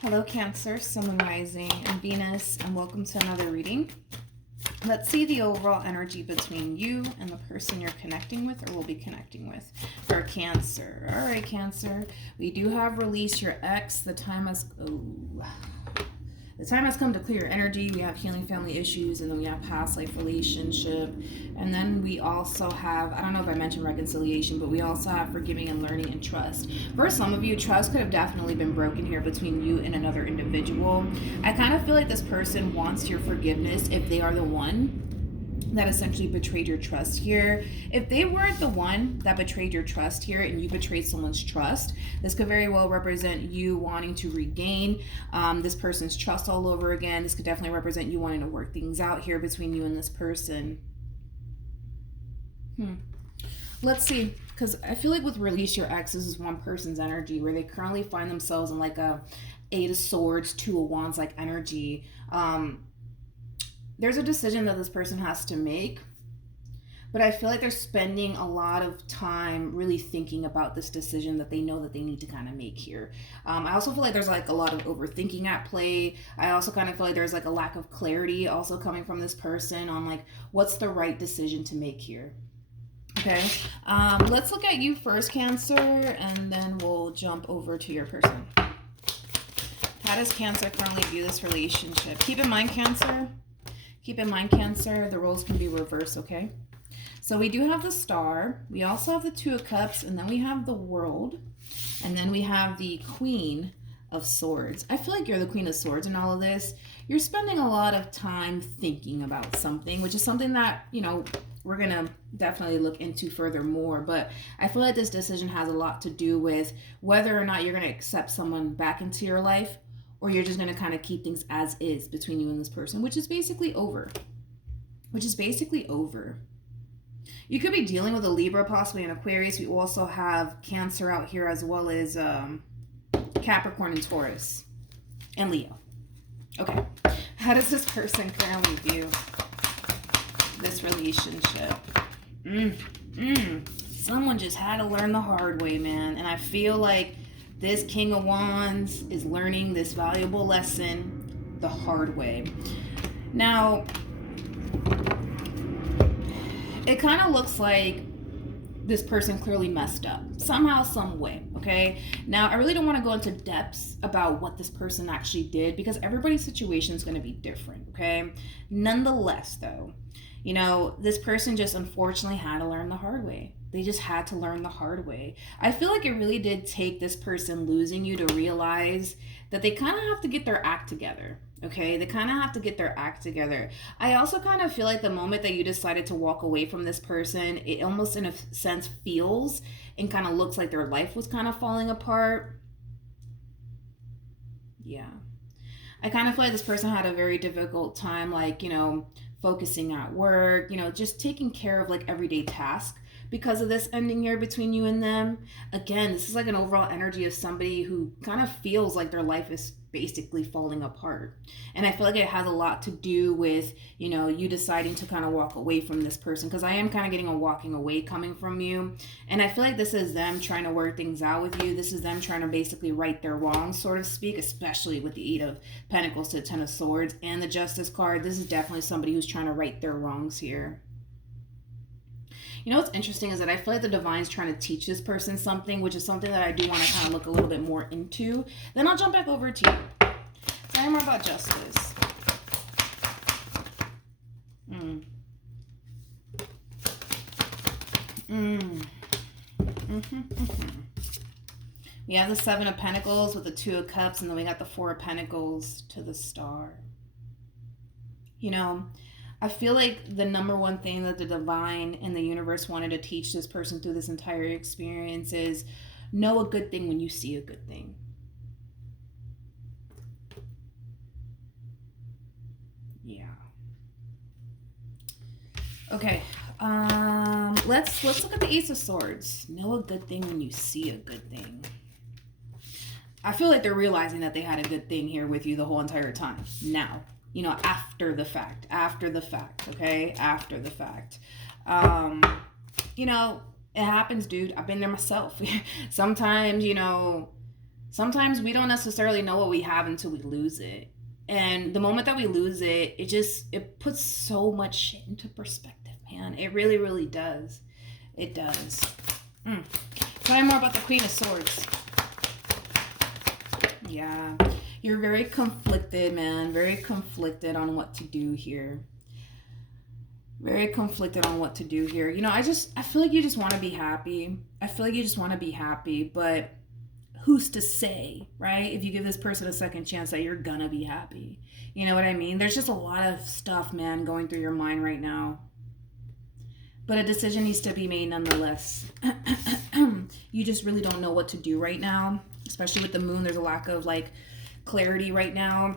Hello, Cancer, Sun, and Rising, and Venus, and welcome to another reading. Let's see the overall energy between you and the person you're connecting with or will be connecting with for Cancer. All right, Cancer, we do have release your ex. The time has come to clear your energy. We have healing family issues, and then we have past life relationship. And then we also have, I don't know if I mentioned reconciliation, but we also have forgiving and learning and trust. For some of you, trust could have definitely been broken here between you and another individual. I kind of feel like this person wants your forgiveness if they are the one that essentially betrayed your trust here. If they weren't the one that betrayed your trust here and you betrayed someone's trust, this could very well represent you wanting to regain this person's trust all over again. This could definitely represent you wanting to work things out here between you and this person. Let's see, because I feel like with release your ex, this is one person's energy where they currently find themselves in like a Eight of Swords, Two of Wands like energy. There's a decision that this person has to make, but I feel like they're spending a lot of time really thinking about this decision that they know that they need to kind of make here. I also feel like there's like a lot of overthinking at play. I also kind of feel like there's like a lack of clarity also coming from this person on like what's the right decision to make here. Okay, let's look at you first, Cancer, and then we'll jump over to your person. How does Cancer currently view this relationship? Keep in mind, Cancer, the roles can be reversed, okay? So we do have the Star, we also have the Two of Cups, and then we have the World, and then we have the Queen of Swords. I feel like you're the Queen of Swords in all of this. You're spending a lot of time thinking about something, which is something that, you know, we're going to definitely look into furthermore. But I feel like this decision has a lot to do with whether or not you're going to accept someone back into your life, or you're just going to kind of keep things as is between you and this person, which is basically over. You could be dealing with a Libra, possibly an Aquarius. We also have Cancer out here, as well as Capricorn and Taurus and Leo. Okay, how does this person currently view this relationship? Someone just had to learn the hard way, man. And I feel like this King of Wands is learning this valuable lesson the hard way. Now, it kind of looks like this person clearly messed up somehow, some way, okay? Now, I really don't want to go into depths about what this person actually did because everybody's situation is going to be different, okay? Nonetheless, though, you know, this person just unfortunately had to learn the hard way. They just had to learn the hard way. I feel like it really did take this person losing you to realize that they kind of have to get their act together. Okay, they kind of have to get their act together. I also kind of feel like the moment that you decided to walk away from this person, it almost in a sense feels and kind of looks like their life was kind of falling apart. Yeah. I kind of feel like this person had a very difficult time, like, you know, focusing at work, you know, just taking care of like everyday tasks because of this ending here between you and them. Again, this is like an overall energy of somebody who kind of feels like their life is basically falling apart. And I feel like it has a lot to do with, you know, you deciding to kind of walk away from this person, because I am kind of getting a walking away coming from you. And I feel like this is them trying to work things out with you. This is them trying to basically right their wrongs, so to speak, especially with the Eight of Pentacles to the Ten of Swords and the Justice card. This is definitely somebody who's trying to right their wrongs here. You know what's interesting is that I feel like the Divine's trying to teach this person something, which is something that I do want to kind of look a little bit more into. Then I'll jump back over to you. Tell me more about Justice. We have the Seven of Pentacles with the Two of Cups, and then we got the Four of Pentacles to the Star. You know, I feel like the number one thing that the Divine and the universe wanted to teach this person through this entire experience is know a good thing when you see a good thing. Yeah. Okay. Let's look at the Ace of Swords. Know a good thing when you see a good thing. I feel like they're realizing that they had a good thing here with you the whole entire time. Now, you know, after the fact, okay? After the fact. You know, it happens, dude. I've been there myself. Sometimes, you know, Sometimes we don't necessarily know what we have until we lose it. And the moment that we lose it, it puts so much shit into perspective, man. It really, really does. It does. Tell me more about the Queen of Swords. Yeah. You're very conflicted, man. Very conflicted on what to do here. Very conflicted on what to do here. You know, I feel like you just want to be happy. I feel like you just want to be happy, but who's to say, right? If you give this person a second chance that you're gonna be happy. You know what I mean? There's just a lot of stuff, man, going through your mind right now. But a decision needs to be made nonetheless. You just really don't know what to do right now. Especially with the moon, there's a lack of like clarity right now.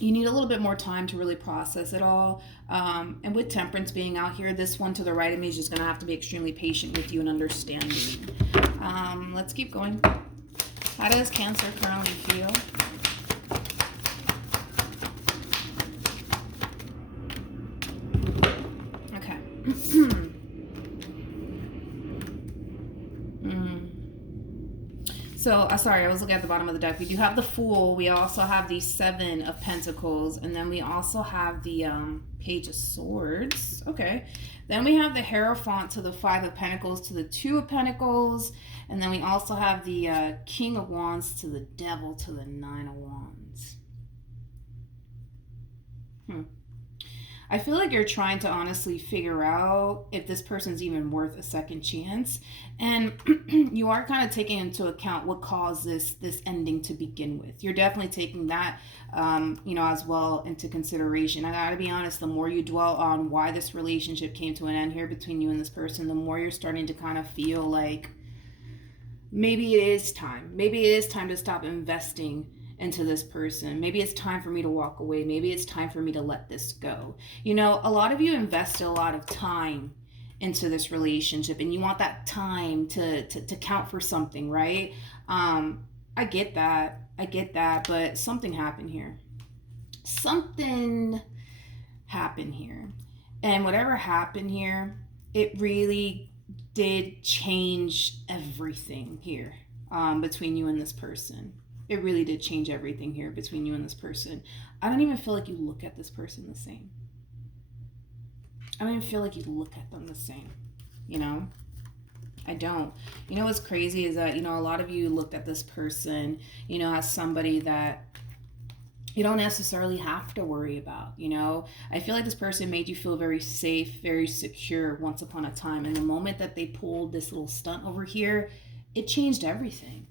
You need a little bit more time to really process it all. And with Temperance being out here, this one to the right of me is just going to have to be extremely patient with you and understanding. Let's keep going. How does Cancer currently feel? Okay. So, sorry, I was looking at the bottom of the deck. We do have the Fool. We also have the Seven of Pentacles. And then we also have the Page of Swords. Okay. Then we have the Hierophant to the Five of Pentacles to the Two of Pentacles. And then we also have the King of Wands to the Devil to the Nine of Wands. I feel like you're trying to honestly figure out if this person's even worth a second chance. And you are kind of taking into account what caused this ending to begin with. You're definitely taking that, as well into consideration. I gotta be honest, the more you dwell on why this relationship came to an end here between you and this person, the more you're starting to kind of feel like maybe it is time. Maybe it is time to stop investing into this person. Maybe it's time for me to walk away. Maybe it's time for me to let this go. You know, a lot of you invested a lot of time into this relationship and you want that time to count for something, right? I get that, but something happened here. Something happened here. And whatever happened here, it really did change everything here between you and this person. It really did change everything here between you and this person. I don't even feel like you look at this person the same. I don't even feel like you look at them the same, you know? I don't. You know what's crazy is that, a lot of you looked at this person, as somebody that you don't necessarily have to worry about, I feel like this person made you feel very safe, very secure once upon a time. And the moment that they pulled this little stunt over here, it changed everything.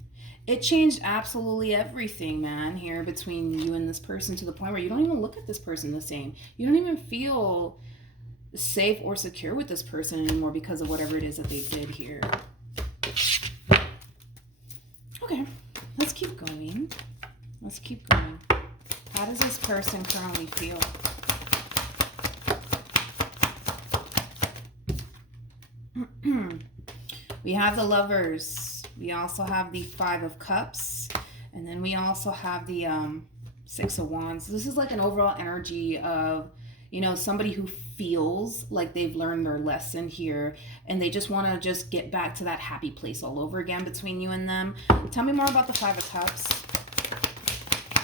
It changed absolutely everything, man, here between you and this person, to the point where you don't even look at this person the same. You don't even feel safe or secure with this person anymore because of whatever it is that they did here. Okay, let's keep going. Let's keep going. How does this person currently feel? We have the Lovers. We also have the Five of Cups. And then we also have the Six of Wands. This is like an overall energy of, somebody who feels like they've learned their lesson here. And they just want to just get back to that happy place all over again between you and them. Tell me more about the Five of Cups.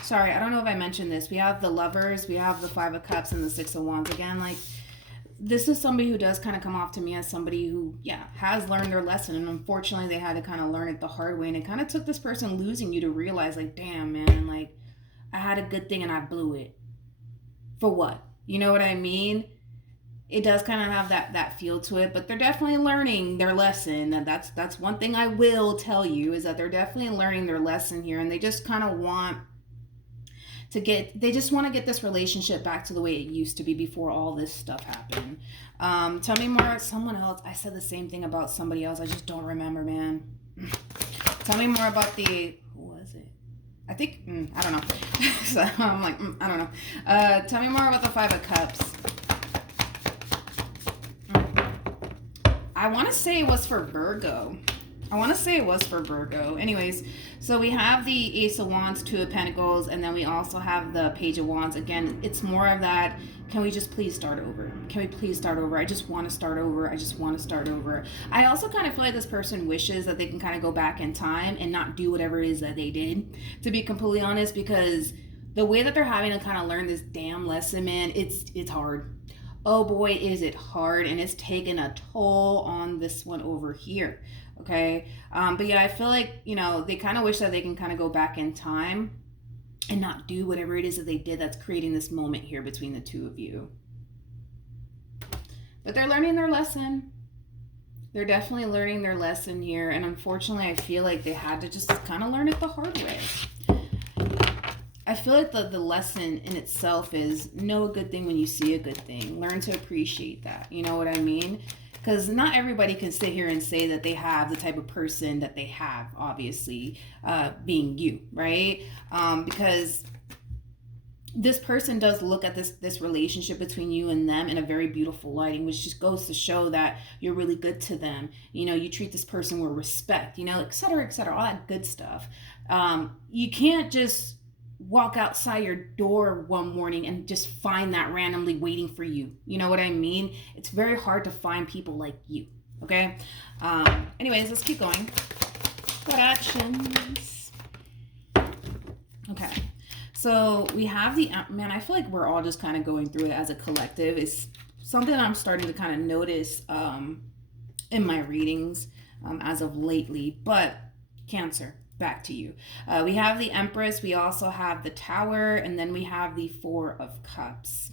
Sorry, I don't know if I mentioned this. We have the Lovers. We have the Five of Cups and the Six of Wands. Again, like, this is somebody who does kind of come off to me as somebody who, has learned their lesson. And unfortunately, they had to kind of learn it the hard way. And it kind of took this person losing you to realize, like, damn, man, like, I had a good thing and I blew it. For what? You know what I mean? It does kind of have that feel to it. But they're definitely learning their lesson. And that's one thing I will tell you, is that they're definitely learning their lesson here. And they just kind of want to get this relationship back to the way it used to be before all this stuff happened. Tell me more. Someone else, I said the same thing about somebody else. I just don't remember, man. Tell me more about who was it? I think, I don't know. So I'm like, I don't know. Tell me more about the Five of Cups. I want to say it was for Virgo. I want to say it was for Virgo. Anyways, so we have the Ace of Wands, Two of Pentacles, and then we also have the Page of Wands. Again, it's more of that, can we just please start over? Can we please start over? I just want to start over. I just want to start over. I also kind of feel like this person wishes that they can kind of go back in time and not do whatever it is that they did, to be completely honest, because the way that they're having to kind of learn this damn lesson, man, it's hard. Oh boy, is it hard, and it's taken a toll on this one over here. Okay, but yeah, I feel like, you know, they kind of wish that they can kind of go back in time and not do whatever it is that they did that's creating this moment here between the two of you. But they're learning their lesson. They're definitely learning their lesson here, and unfortunately I feel like they had to just kind of learn it the hard way. I feel like the lesson in itself is know a good thing when you see a good thing. Learn to appreciate that. You know what I mean? Because not everybody can sit here and say that they have the type of person that they have, obviously, being you, right? Because this person does look at this relationship between you and them in a very beautiful lighting, which just goes to show that you're really good to them. You know, you treat this person with respect, you know, et cetera, all that good stuff. You can't just walk outside your door one morning and just find that randomly waiting for you. You know what I mean? It's very hard to find people like you. Okay. Anyways, let's keep going. What actions? Okay. So we have the, man, I feel like we're all just kind of going through it as a collective. It's something I'm starting to kind of notice in my readings as of lately. But Cancer, back to you. We have the Empress, we also have the Tower, and then we have the Four of Cups.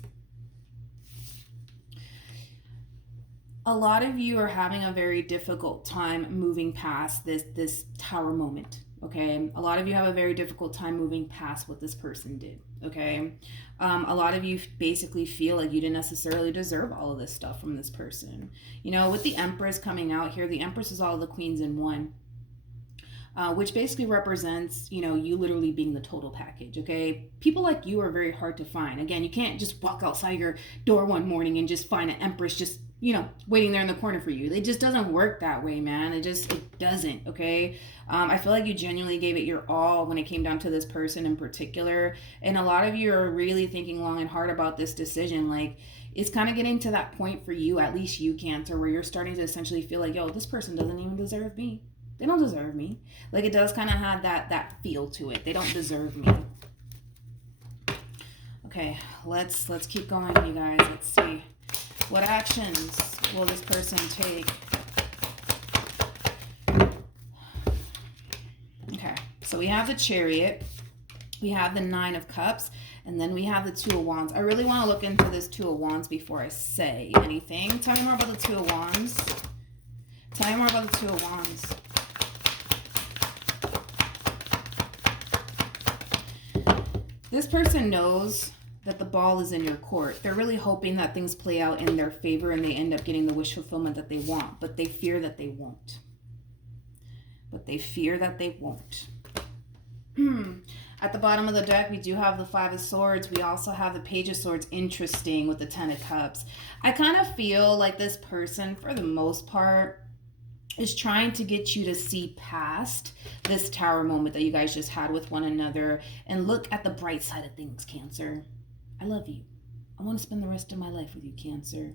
A lot of you are having a very difficult time moving past this Tower moment, okay? A lot of you have a very difficult time moving past what this person did, okay? A lot of you basically feel like you didn't necessarily deserve all of this stuff from this person. You know, with the Empress coming out here, the Empress is all the queens in one. Which basically represents, you know, you literally being the total package, okay? People like you are very hard to find. Again, you can't just walk outside your door one morning and just find an Empress just, you know, waiting there in the corner for you. It just doesn't work that way, man. It doesn't, okay? I feel like you genuinely gave it your all when it came down to this person in particular. And a lot of you are really thinking long and hard about this decision. Like, it's kind of getting to that point for you, at least you, Cancer, where you're starting to essentially feel like, yo, this person doesn't even deserve me. They don't deserve me. Like, it does kind of have that feel to it. They don't deserve me. Okay, let's keep going, you guys. Let's see. What actions will this person take? Okay, so we have the Chariot. We have the Nine of Cups. And then we have the Two of Wands. I really want to look into this Two of Wands before I say anything. Tell me more about the Two of Wands. Tell me more about the Two of Wands. This person knows that the ball is in your court. They're really hoping that things play out in their favor and they end up getting the wish fulfillment that they want, but they fear that they won't. At the bottom of the deck, we do have the Five of Swords. We also have the Page of Swords. Interesting, with the Ten of Cups. I kind of feel like this person, for the most part, is trying to get you to see past this Tower moment that you guys just had with one another and look at the bright side of things, Cancer. I love you. I want to spend the rest of my life with you, Cancer.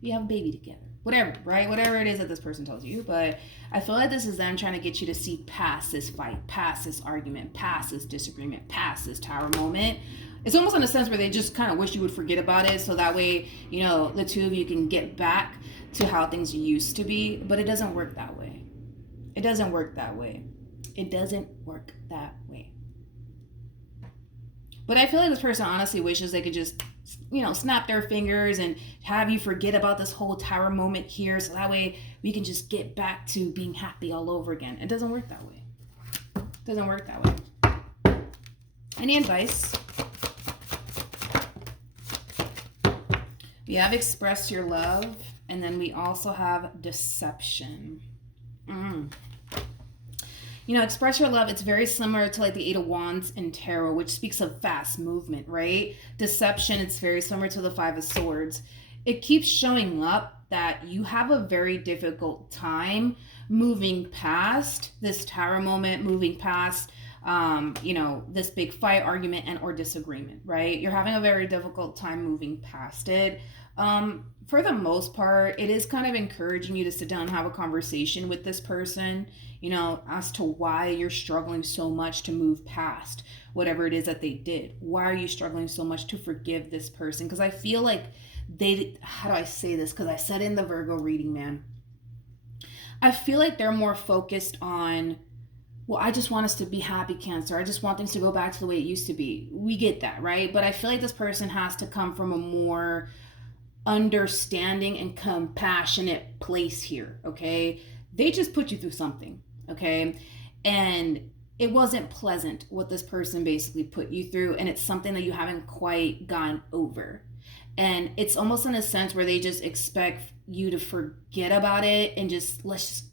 We have a baby together. Whatever, right? Whatever it is that this person tells you. But I feel like this is them trying to get you to see past this fight, past this argument, past this disagreement, past this Tower moment. It's almost in a sense where they just kind of wish you would forget about it, so that way, you know, the two of you can get back to how things used to be. But it doesn't work that way. It doesn't work that way. It doesn't work that way. But I feel like this person honestly wishes they could just, you know, snap their fingers and have you forget about this whole Tower moment here, so that way we can just get back to being happy all over again. It doesn't work that way. It doesn't work that way. Any advice? We have express your love, and then we also have deception. You know, express your love, it's very similar to like the Eight of Wands in Tarot, which speaks of fast movement, right? Deception, it's very similar to the Five of Swords. It keeps showing up that you have a very difficult time moving past this tower moment, moving past this big fight, argument, and or disagreement, right? You're having a very difficult time moving past it. For the most part, it is kind of encouraging you to sit down and have a conversation with this person, as to why you're struggling so much to move past whatever it is that they did. Why are you struggling so much to forgive this person? Because I feel like how do I say this? Because I said in the Virgo reading, man, I feel like they're more focused on, well, I just want us to be happy, Cancer. I just want things to go back to the way it used to be. We get that, right? But I feel like this person has to come from a more understanding and compassionate place here, okay? They just put you through something, okay? And it wasn't pleasant what this person basically put you through, and it's something that you haven't quite gone over. And it's almost in a sense where they just expect you to forget about it and just let's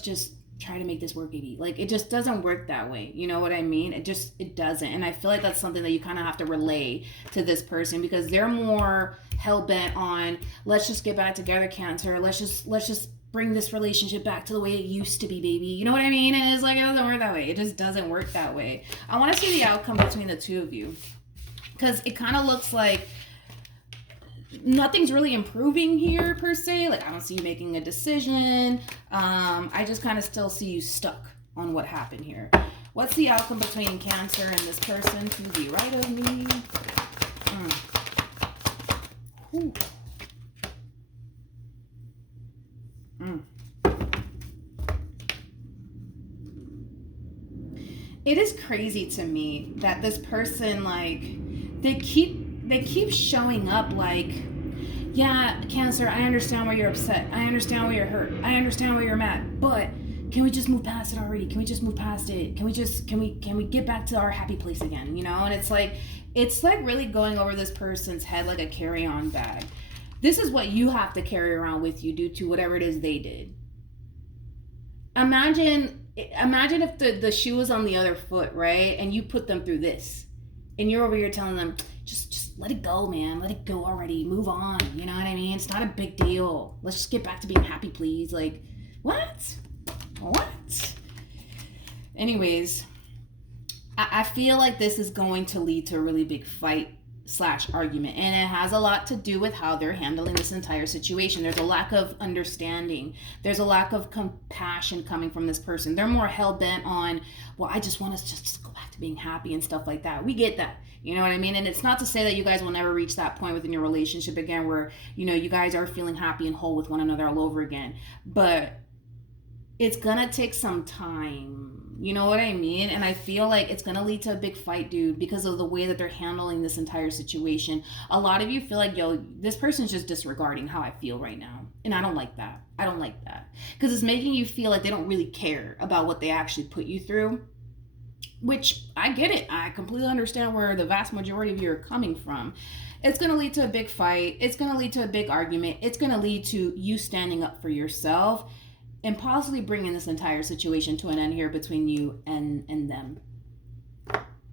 just try to make this work, baby. Like, it just doesn't work that way. You know what I mean? It doesn't. And I feel like that's something that you kind of have to relay to this person, because they're more hell-bent on, let's just get back together, Cancer. Let's just bring this relationship back to the way it used to be, baby. You know what I mean? And it's like, it doesn't work that way. It just doesn't work that way. I want to see the outcome between the two of you, because it kind of looks like nothing's really improving here per se. Like, I don't see you making a decision. I just kind of still see you stuck on what happened here. What's the outcome between Cancer and this person to the right of me? It is crazy to me that this person, like, they keep showing up like, yeah, Cancer, I understand why you're upset. I understand why you're hurt. I understand why you're mad. But can we just move past it already? Can we just move past it? Can we get back to our happy place again? And it's like really going over this person's head like a carry-on bag. This is what you have to carry around with you due to whatever it is they did. Imagine if the shoe was on the other foot, right? And you put them through this. And you're over here telling them, just let it go, man. Let it go already. Move on. You know what I mean? It's not a big deal. Let's just get back to being happy, please. Like, what? Anyways, I feel like this is going to lead to a really big fight / argument. And it has a lot to do with how they're handling this entire situation. There's a lack of understanding. There's a lack of compassion coming from this person. They're more hell-bent on, well, I just want us to just go back to being happy and stuff like that. We get that. You know what I mean? And it's not to say that you guys will never reach that point within your relationship again where, you guys are feeling happy and whole with one another all over again. But it's gonna take some time. You know what I mean? And I feel like it's gonna lead to a big fight, dude, because of the way that they're handling this entire situation. A lot of you feel like, yo, this person's just disregarding how I feel right now. And I don't like that. Because it's making you feel like they don't really care about what they actually put you through. Which, I get it. I completely understand where the vast majority of you are coming from. It's going to lead to a big fight. It's going to lead to a big argument. It's going to lead to you standing up for yourself and possibly bringing this entire situation to an end here between you and them.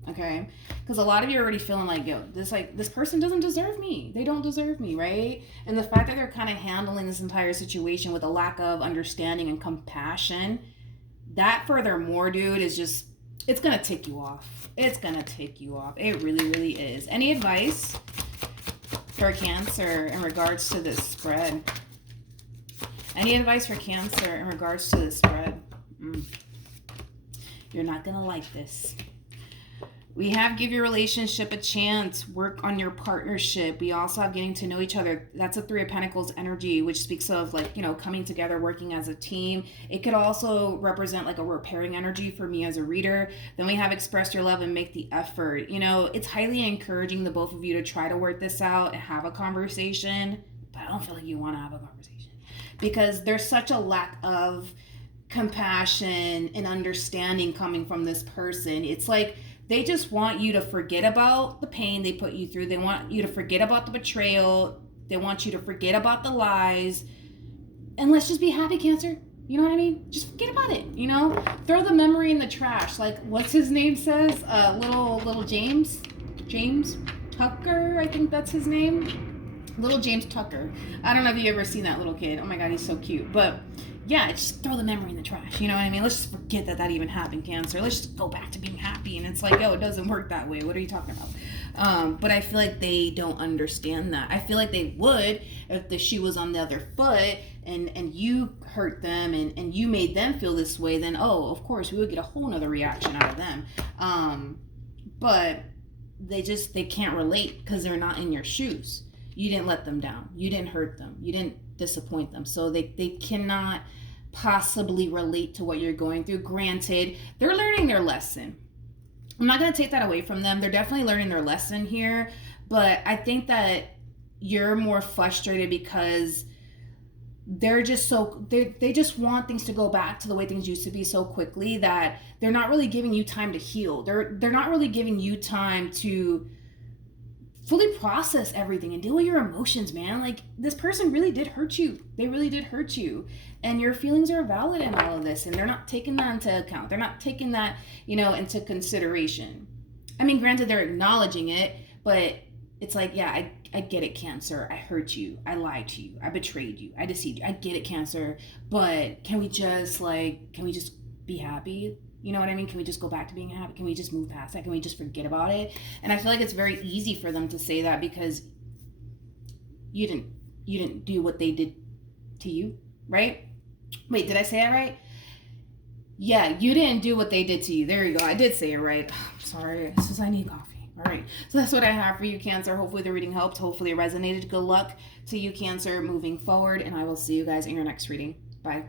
Okay? Because a lot of you are already feeling like, yo, this person doesn't deserve me. They don't deserve me, right? And the fact that they're kind of handling this entire situation with a lack of understanding and compassion, that furthermore, dude, is just, it's going to tick you off. It's going to tick you off. It really, really is. Any advice for Cancer in regards to this spread? Any advice for Cancer in regards to this spread? You're not going to like this. We have give your relationship a chance. Work on your partnership. We also have getting to know each other. That's a 3 of Pentacles energy, which speaks of like, coming together, working as a team. It could also represent like a repairing energy for me as a reader. Then we have express your love and make the effort. It's highly encouraging the both of you to try to work this out and have a conversation. But I don't feel like you want to have a conversation because there's such a lack of compassion and understanding coming from this person. It's like, they just want you to forget about the pain they put you through. They want you to forget about the betrayal. They want you to forget about the lies. And let's just be happy, Cancer. You know what I mean? Just forget about it, Throw the memory in the trash. Like, what's his name says? Little James Tucker, I think that's his name. Little James Tucker. I don't know if you ever seen that little kid. Oh my God, he's so cute. But yeah, just throw the memory in the trash. You know what I mean? Let's just forget that even happened, Cancer. Let's just go back to being happy. And it's like, oh, it doesn't work that way. What are you talking about? But I feel like they don't understand that. I feel like they would if the shoe was on the other foot and you hurt them and you made them feel this way, then, oh, of course, we would get a whole nother reaction out of them. But they can't relate because they're not in your shoes. You didn't let them down. You didn't hurt them. You didn't disappoint them. So they cannot possibly relate to what you're going through. Granted, they're learning their lesson. I'm not going to take that away from them. They're definitely learning their lesson here. But I think that you're more frustrated because they're just they just want things to go back to the way things used to be so quickly that they're not really giving you time to heal. They're not really giving you time to fully process everything and deal with your emotions, man. Like, this person really did hurt you. They really did hurt you. And your feelings are valid in all of this. And they're not taking that into account. They're not taking that, into consideration. I mean, granted, they're acknowledging it, but it's like, yeah, I get it, Cancer. I hurt you. I lied to you. I betrayed you. I deceived you. I get it, Cancer. But can we just be happy? You know what I mean? Can we just go back to being happy? Can we just move past that? Can we just forget about it? And I feel like it's very easy for them to say that because you didn't do what they did to you, right? Wait, did I say it right? Yeah, you didn't do what they did to you. There you go. I did say it right. I'm sorry. It's just I need coffee. All right. So that's what I have for you, Cancer. Hopefully the reading helped. Hopefully it resonated. Good luck to you, Cancer, moving forward. And I will see you guys in your next reading. Bye.